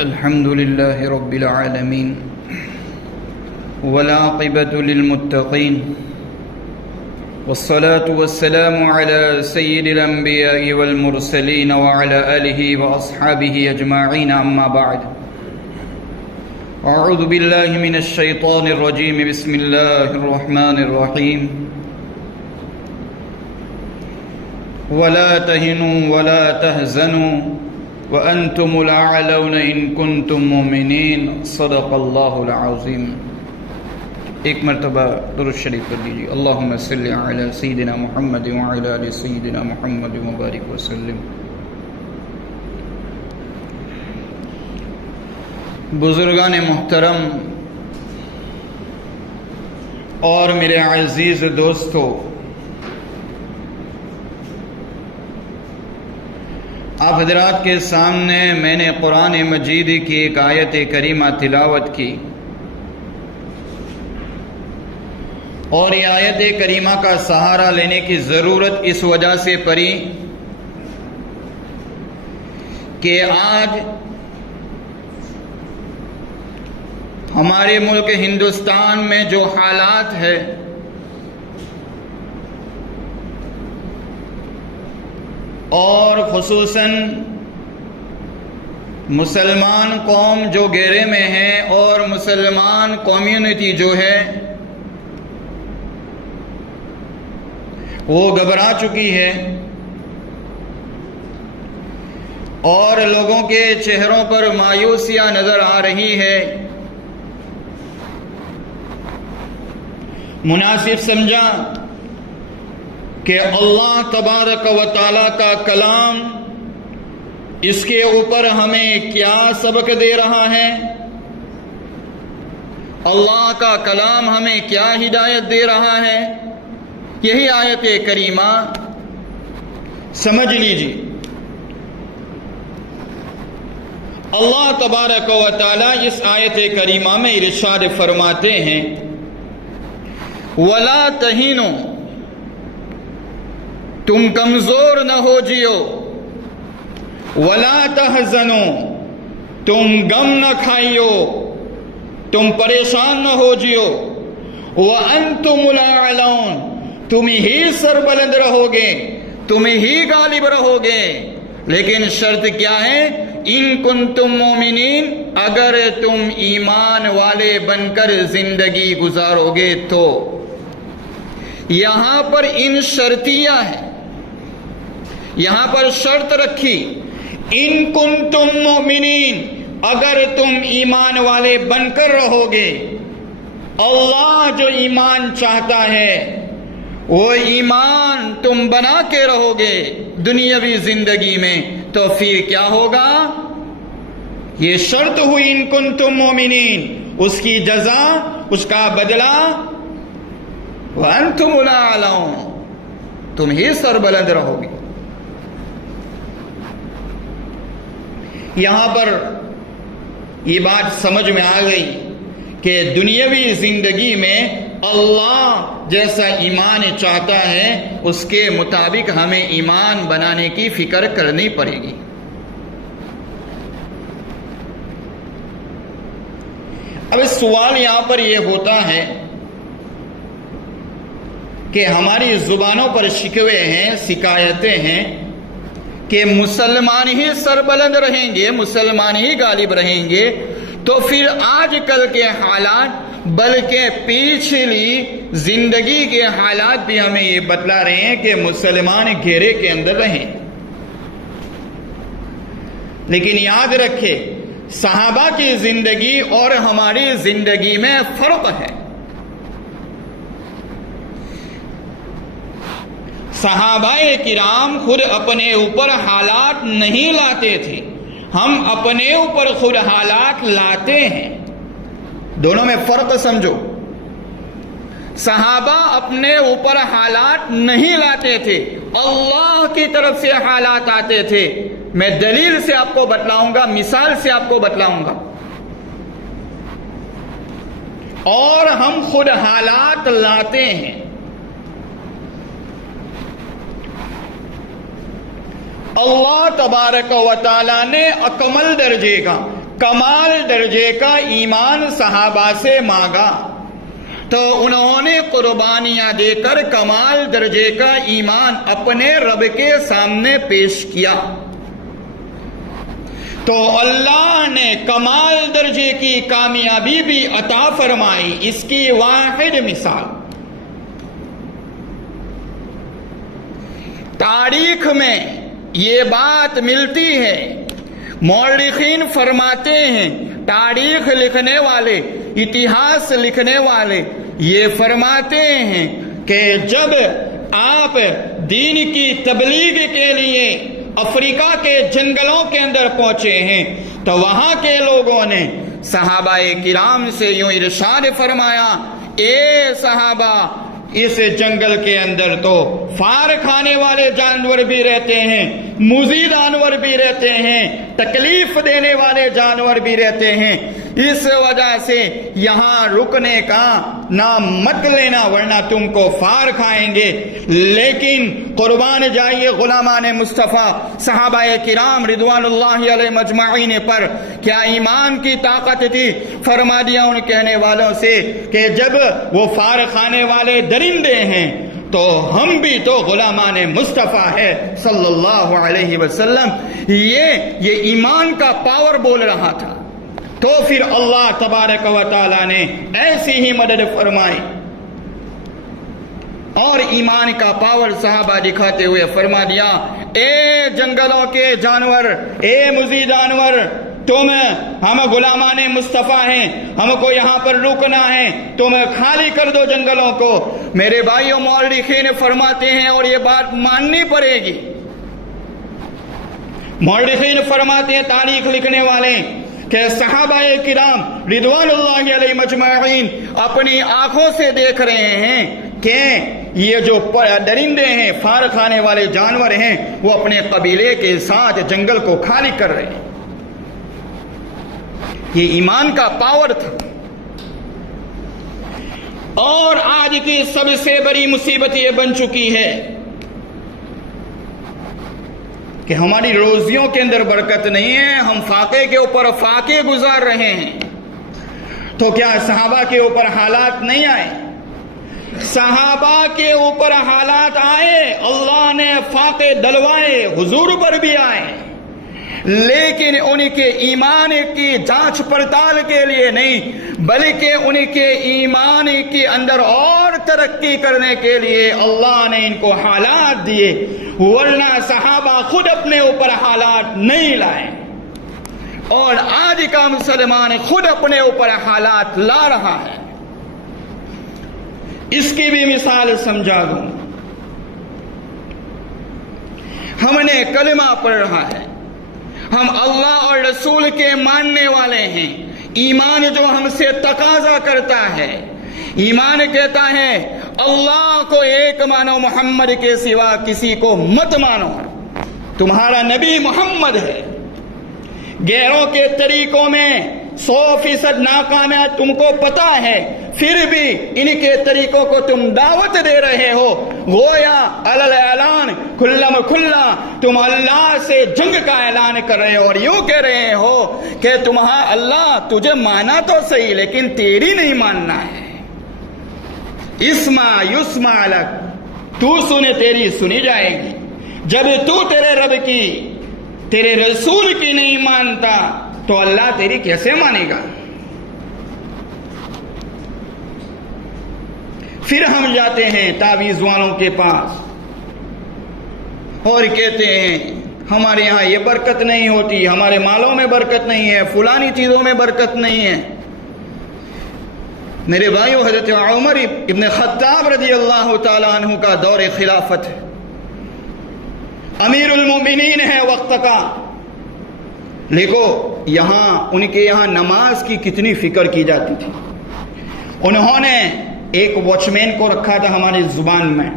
الحمد لله رب العالمين والعاقبة للمتقين والصلاة والسلام على سيد الأنبياء والمرسلين وعلى آله وأصحابه أجمعين أما بعد أعوذ بالله من الشيطان الرجيم بسم الله الرحمن الرحيم ولا تهنوا ولا تهزنوا وأنتم الأعلون إن كنتم مؤمنين صدق الله العظيم۔ ایک مرتبہ درود شریف پڑھ لیجیے۔ اللہم صلی علی سیدنا محمد وعلی آل سیدنا محمد مبارک وسلم۔ بزرگان محترم اور میرے عزیز دوستو، آپ حضرات کے سامنے میں نے قرآن مجید کی ایک آیت کریمہ تلاوت کی، اور یہ آیت کریمہ کا سہارا لینے کی ضرورت اس وجہ سے پڑی کہ آج ہمارے ملک ہندوستان میں جو حالات ہے، اور خصوصاً مسلمان قوم جو گھیرے میں ہے اور مسلمان کمیونٹی جو ہے وہ گھبرا چکی ہے، اور لوگوں کے چہروں پر مایوسیاں نظر آ رہی ہے۔ مناسب سمجھا کہ اللہ تبارک و تعالیٰ کا کلام اس کے اوپر ہمیں کیا سبق دے رہا ہے، اللہ کا کلام ہمیں کیا ہدایت دے رہا ہے، یہی آیت کریمہ سمجھ لیجیے۔ اللہ تبارک و تعالیٰ اس آیت کریمہ میں ارشاد فرماتے ہیں وَلَا تَهِنُوا، تم کمزور نہ ہو جیو، وَلَا تَحْزَنُوا، تم غم نہ کھائیو، تم پریشان نہ ہو جیو، وَأَنْتُمُ الْأَعْلَوْنَ، تم ہی سربلند رہو گے، تم ہی غالب رہو گے، لیکن شرط کیا ہے؟ ان کنتم مومنین، اگر تم ایمان والے بن کر زندگی گزارو گے تو۔ یہاں پر ان شرطیہ ہے، یہاں پر شرط رکھی، ان کنتم مومنین، اگر تم ایمان والے بن کر رہو گے۔ اللہ جو ایمان چاہتا ہے وہ ایمان تم بنا کے رہو گے دنیاوی زندگی میں، تو پھر کیا ہوگا؟ یہ شرط ہوئی ان کنتم مومنین، اس کی جزا، اس کا بدلہ وَأَنْتُمُ الْأَعْلَوْنَ، تم ہی سربلند رہو گے۔ یہاں پر یہ بات سمجھ میں آ گئی کہ دنیاوی زندگی میں اللہ جیسا ایمان چاہتا ہے اس کے مطابق ہمیں ایمان بنانے کی فکر کرنی پڑے گی۔ اب سوال یہاں پر یہ ہوتا ہے کہ ہماری زبانوں پر شکوے ہیں، شکایتیں ہیں کہ مسلمان ہی سربلند رہیں گے، مسلمان ہی غالب رہیں گے، تو پھر آج کل کے حالات بلکہ پچھلی زندگی کے حالات بھی ہمیں یہ بتلا رہے ہیں کہ مسلمان گھیرے کے اندر رہیں۔ لیکن یاد رکھے، صحابہ کی زندگی اور ہماری زندگی میں فرق ہے۔ صحابہ کرام خود اپنے اوپر حالات نہیں لاتے تھے، ہم اپنے اوپر خود حالات لاتے ہیں، دونوں میں فرق سمجھو۔ صحابہ اپنے اوپر حالات نہیں لاتے تھے، اللہ کی طرف سے حالات آتے تھے۔ میں دلیل سے آپ کو بتلاؤں گا، مثال سے آپ کو بتلاؤں گا، اور ہم خود حالات لاتے ہیں۔ اللہ تبارک و تعالیٰ نے اکمل درجے کا، کمال درجے کا ایمان صحابہ سے مانگا تو انہوں نے قربانیاں دے کر کمال درجے کا ایمان اپنے رب کے سامنے پیش کیا، تو اللہ نے کمال درجے کی کامیابی بھی عطا فرمائی۔ اس کی واحد مثال تاریخ میں یہ بات ملتی ہے، مورخین فرماتے ہیں، تاریخ لکھنے والے، اتہاس لکھنے والے یہ فرماتے ہیں کہ جب آپ دین کی تبلیغ کے لیے افریقہ کے جنگلوں کے اندر پہنچے ہیں تو وہاں کے لوگوں نے صحابہ کرام سے یوں ارشاد فرمایا، اے صحابہ، اس جنگل کے اندر تو فار کھانے والے جانور بھی رہتے ہیں، موذی جانور بھی رہتے ہیں، تکلیف دینے والے جانور بھی رہتے ہیں، اس وجہ سے یہاں رکنے کا نام مت لینا ورنہ تم کو فار کھائیں گے۔ لیکن قربان جائیے غلامان مصطفیٰ صحابہ کرام رضوان اللہ علیہ مجمعین پر کیا ایمان کی طاقت تھی، فرما دیا ان کہنے والوں سے کہ جب وہ فار کھانے والے درندے ہیں تو ہم بھی تو غلامان مصطفیٰ ہے صلی اللہ علیہ وسلم۔ یہ ایمان کا پاور بول رہا تھا، تو پھر اللہ تبارک و تعالی نے ایسی ہی مدد فرمائی اور ایمان کا پاور صحابہ دکھاتے ہوئے فرما دیا، اے جنگلوں کے جانور، اے موذی جانور، ہم غلامان مصطفیٰ ہیں، ہم کو یہاں پر رکنا ہے، تم خالی کر دو جنگلوں کو۔ میرے بھائیوں مورخین فرماتے ہیں اور یہ بات ماننی پڑے گی، مورخین فرماتے ہیں، تاریخ لکھنے والے کہ صحابہ کرام رضوان اللہ علیہ مجمعین اپنی آنکھوں سے دیکھ رہے ہیں کہ یہ جو درندے ہیں، فار کھانے والے جانور ہیں، وہ اپنے قبیلے کے ساتھ جنگل کو خالی کر رہے ہیں۔ یہ ایمان کا پاور تھا۔ اور آج کی سب سے بڑی مصیبت یہ بن چکی ہے کہ ہماری روزیوں کے اندر برکت نہیں ہے، ہم فاقے کے اوپر فاقے گزار رہے ہیں۔ تو کیا صحابہ کے اوپر حالات نہیں آئے؟ صحابہ کے اوپر حالات آئے، اللہ نے فاقے دلوائے، حضور پر بھی آئے، لیکن ان کے ایمان کی جانچ پڑتال کے لیے نہیں بلکہ ان کے ایمان کے اندر اور ترقی کرنے کے لیے اللہ نے ان کو حالات دیے، ورنہ صحابہ خود اپنے اوپر حالات نہیں لائے، اور آج کا مسلمان خود اپنے اوپر حالات لا رہا ہے۔ اس کی بھی مثال سمجھا دوں، ہم نے کلمہ پڑھ رہا ہے، ہم اللہ اور رسول کے ماننے والے ہیں، ایمان جو ہم سے تقاضا کرتا ہے، ایمان کہتا ہے اللہ کو ایک مانو، محمد کے سوا کسی کو مت مانو، تمہارا نبی محمد ہے، غیروں کے طریقوں میں 100% ناکامیاب تم کو پتا ہے، پھر بھی ان کے طریقوں کو تم دعوت دے رہے ہو، گویا علل اعلان کھلم کھلا تم اللہ سے جنگ کا اعلان کر رہے ہو، اور یوں کہہ رہے ہو کہ تمہارا اللہ تجھے مانا تو صحیح لیکن تیری نہیں ماننا ہے، اسمع یسمع لک، تو سنے تیری سنی جائے گی، جب تو تیرے رب کی تیرے رسول کی نہیں مانتا تو اللہ تیری کیسے مانے گا؟ پھر ہم جاتے ہیں تعویذ والوں کے پاس اور کہتے ہیں ہمارے یہاں یہ برکت نہیں ہوتی، ہمارے مالوں میں برکت نہیں ہے، فلانی چیزوں میں برکت نہیں ہے۔ میرے بھائیو، حضرت عمر ابن خطاب رضی اللہ تعالیٰ عنہ کا دور خلافت ہے، امیر المومنین ہے وقت کا، لیکو یہاں ان کے یہاں نماز کی کتنی فکر کی جاتی تھی۔ انہوں نے ایک واچ مین کو رکھا تھا ہماری زبان میں،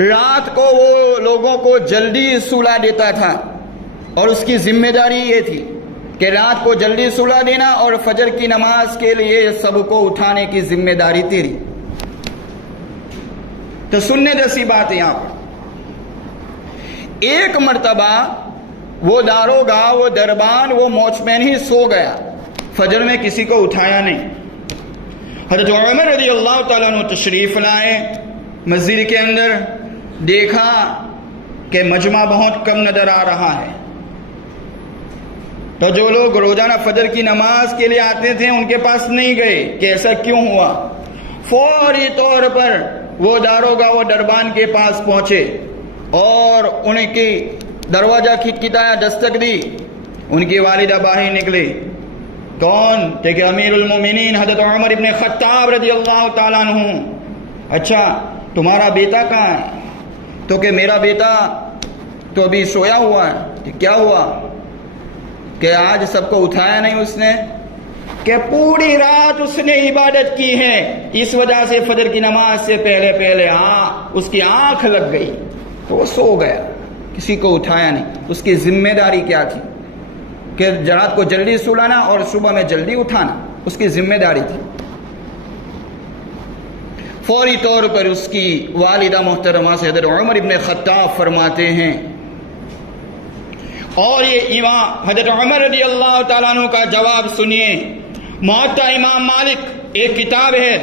رات کو وہ لوگوں کو جلدی سلا دیتا تھا، اور اس کی ذمہ داری یہ تھی کہ رات کو جلدی سلا دینا اور فجر کی نماز کے لیے سب کو اٹھانے کی ذمہ داری تیری۔ تو سننے جیسی بات ہے یہاں پر، ایک مرتبہ وہ داروگا، وہ دربان، وہ واچمین ہی سو گیا، فجر میں کسی کو اٹھایا نہیں۔ حضرت عمر رضی اللہ تعالیٰ عنہ تشریف لائے مسجد کے اندر، دیکھا کہ مجمع بہت کم نظر آ رہا ہے، تو جو لوگ روزانہ فجر کی نماز کے لیے آتے تھے ان کے پاس نہیں گئے کہ ایسا کیوں ہوا۔ فوری طور پر وہ داروگا، وہ دربان کے پاس پہنچے اور ان کی دروازہ کھٹکھٹایا، دستک دی۔ ان کی والدہ باہر نکلی، کون تھے کہ امیر المومنین حضرت عمر ابن خطاب رضی اللہ تعالیٰ عنہ۔ اچھا تمہارا بیٹا کہاں ہے؟ تو کہ میرا بیٹا تو ابھی سویا ہوا ہے۔ کہ کیا ہوا؟ کہ آج سب کو اٹھایا نہیں اس نے، کہ پوری رات اس نے عبادت کی ہے، اس وجہ سے فجر کی نماز سے پہلے اس کی آنکھ لگ گئی تو وہ سو گیا، کسی کو اٹھایا نہیں۔ اس کی ذمہ داری کیا تھی کہ رات کو جلدی سلانا اور صبح میں جلدی اٹھانا، اس کی ذمہ داری تھی۔ فوری طور پر اس کی والدہ محترمہ سے حضرت عمر ابن خطاب فرماتے ہیں، اور یہ امام حضرت عمر رضی اللہ تعالیٰ عنہ کا جواب سنیے۔ موطا امام مالک ایک کتاب ہے،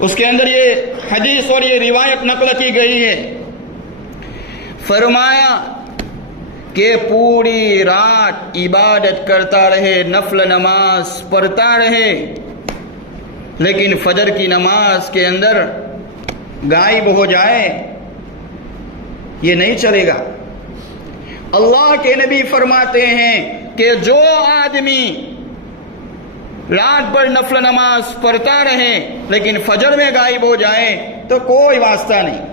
اس کے اندر یہ حدیث اور یہ روایت نقل کی گئی ہے۔ فرمایا کہ پوری رات عبادت کرتا رہے، نفل نماز پڑھتا رہے، لیکن فجر کی نماز کے اندر غائب ہو جائے، یہ نہیں چلے گا۔ اللہ کے نبی فرماتے ہیں کہ جو آدمی رات بھر نفل نماز پڑھتا رہے لیکن فجر میں غائب ہو جائے تو کوئی واسطہ نہیں۔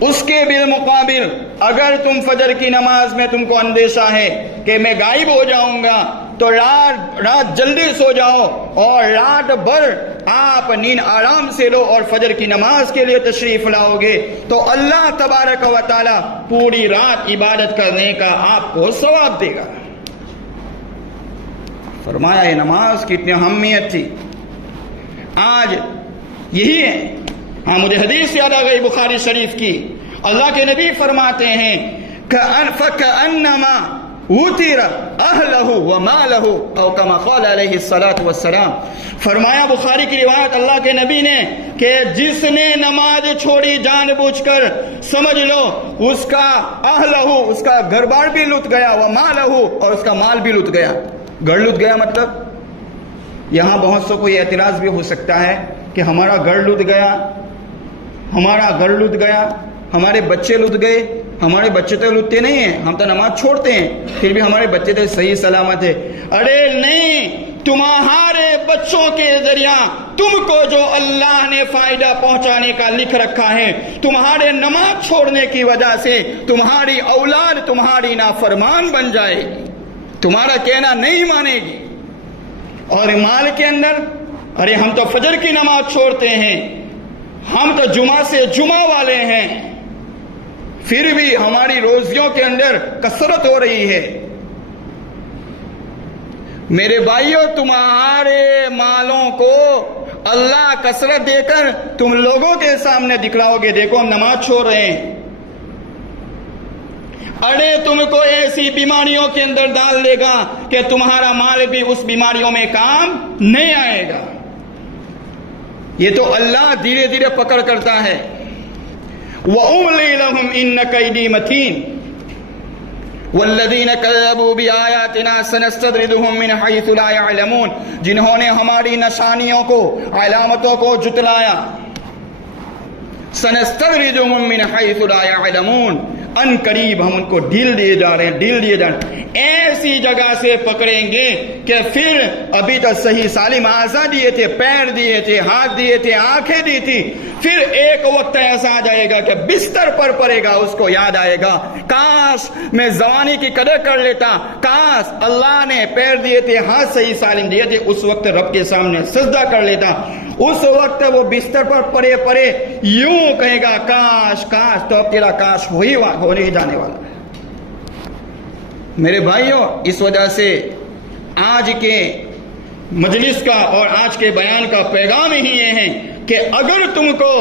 اس کے بالمقابل اگر تم فجر کی نماز میں تم کو اندیشہ ہے کہ میں غائب ہو جاؤں گا تو رات جلدی سو جاؤ اور رات بھر آپ نیند آرام سے لو اور فجر کی نماز کے لیے تشریف لاؤ گے تو اللہ تبارک و تعالی پوری رات عبادت کرنے کا آپ کو ثواب دے گا۔ فرمایا یہ نماز کی اتنی اہمیت تھی، آج یہی ہے۔ ہاں مجھے حدیث یاد آ گئی بخاری شریف کی، اللہ کے نبی فرماتے ہیں فَكَأَنَّمَا وُتِرَ أَهْلَهُ وَمَالَهُ او كما قال علیہ الصلاة والسلام۔ فرمایا بخاری کی روایت اللہ کے نبی نے کہ جس نے نماز چھوڑی جان بوجھ کر، سمجھ لو اس کا اہلہ، اس کا گھر بار بھی لٹ گیا، ومالہ، اور اس کا مال بھی لٹ گیا۔ گھر لٹ گیا مطلب یہاں بہت سو کو یہ اعتراض بھی ہو سکتا ہے کہ ہمارا گھر لٹ گیا، ہمارا گھر لٹ گیا، ہمارے بچے لٹ گئے۔ ہمارے بچے تو لٹتے نہیں ہیں، ہم تو نماز چھوڑتے ہیں پھر بھی ہمارے بچے تو صحیح سلامت ہے۔ ارے نہیں، تمہارے بچوں کے ذریعہ تم کو جو اللہ نے فائدہ پہنچانے کا لکھ رکھا ہے، تمہارے نماز چھوڑنے کی وجہ سے تمہاری اولاد تمہاری نافرمان بن جائے گی، تمہارا کہنا نہیں مانے گی۔ اور مال کے اندر، ارے ہم تو فجر کی نماز چھوڑتے ہیں، ہم تو جمعہ سے جمعہ والے ہیں، پھر بھی ہماری روزیوں کے اندر کثرت ہو رہی ہے۔ میرے بھائیوں، تمہارے مالوں کو اللہ کثرت دے کر تم لوگوں کے سامنے دکھلاؤ گے، دیکھو ہم نماز چھوڑ رہے ہیں۔ اڑے تم کو ایسی بیماریوں کے اندر ڈال دے گا کہ تمہارا مال بھی اس بیماریوں میں کام نہیں آئے گا۔ یہ تو اللہ دھیرے دھیرے پکڑ کرتا ہے۔ وَأُمْلِي لَهُمْ إِنَّ كَيْدِي مَتِينٌ وَالَّذِينَ كَذَّبُوا بِآيَاتِنَا سَنَسْتَدْرِجُهُمْ مِنْ حَيْثُ لَا يَعْلَمُونَ، جنہوں نے ہماری نشانیوں کو، علامتوں کو جھٹلایا، سَنَسْتَدْرِجُهُمْ مِنْ حَيْثُ لَا يَعْلَمُونَ، ان قریب ہم ان کو ڈھیل دیے جا رہے ہیں، ایسی جگہ سے پکڑیں گے کہ پھر ابھی تو صحیح سالم اعضاء دیے تھے، پیر دیے تھے، ہاتھ دیے تھے، آنکھیں دی تھی، پھر ایک وقت ایسا آ جائے گا کہ بستر پر پڑے گا، اس کو یاد آئے گا کاش میں جوانی کی قدر کر لیتا، کاش اللہ نے پیر دیے تھے، ہاتھ صحیح سالم دیے تھے، اس وقت رب کے سامنے سجدہ کر لیتا۔ اس وقت وہ بستر پر پڑے پڑے یوں کہے گا کاش کاش، تو تیرا کاش ہونے جانے والا ہے۔ میرے بھائیوں، اس وجہ سے آج کے مجلس کا اور آج کے بیان کا پیغام ہی یہ ہے کہ اگر تم کو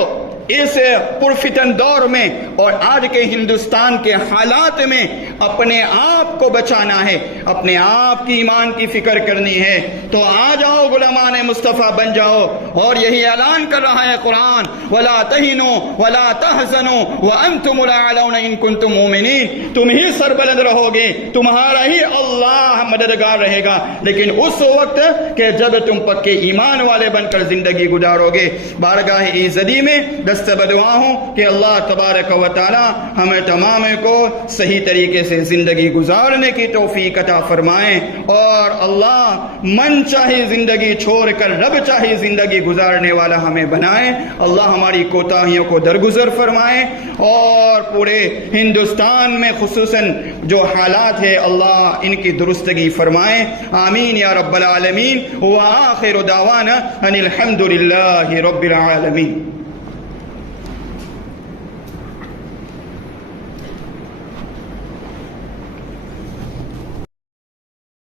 اس پرفتن دور میں اور آج کے ہندوستان کے حالات میں اپنے آپ کو بچانا ہے، اپنے آپ کی ایمان کی فکر کرنی ہے، تو آ جاؤ غلامان مصطفیٰ بن جاؤ۔ اور یہی اعلان کر رہا ہے قرآن، وَلَا تَهِنُوا وَلَا تَحْزَنُوا وَأَنْتُمُ الْأَعْلَوْنَ إِن كُنتُم مُؤْمِنِينَ، تم ہی سربلند رہو گے، تمہارا ہی اللہ مددگار رہے گا، لیکن اس وقت کہ جب تم پکے ایمان والے بن کر زندگی گزارو گے۔ بارگاہ ایزدی میں دست بدعا ہوں کہ اللہ تبارک و تعالی ہمیں تمام کو صحیح طریقے سے زندگی گزارنے کی توفیق عطا فرمائیں، اور اللہ من چاہی زندگی چھوڑ کر رب چاہی زندگی گزارنے والا ہمیں بنائیں۔ اللہ ہماری کوتاہیوں کو درگزر فرمائیں، اور پورے ہندوستان میں خصوصاً جو حالات ہے اللہ ان کی درستگی فرمائیں۔ آمین یا رب العالمین۔ وآخر دعوانا ان الحمد للہ رب العالمین۔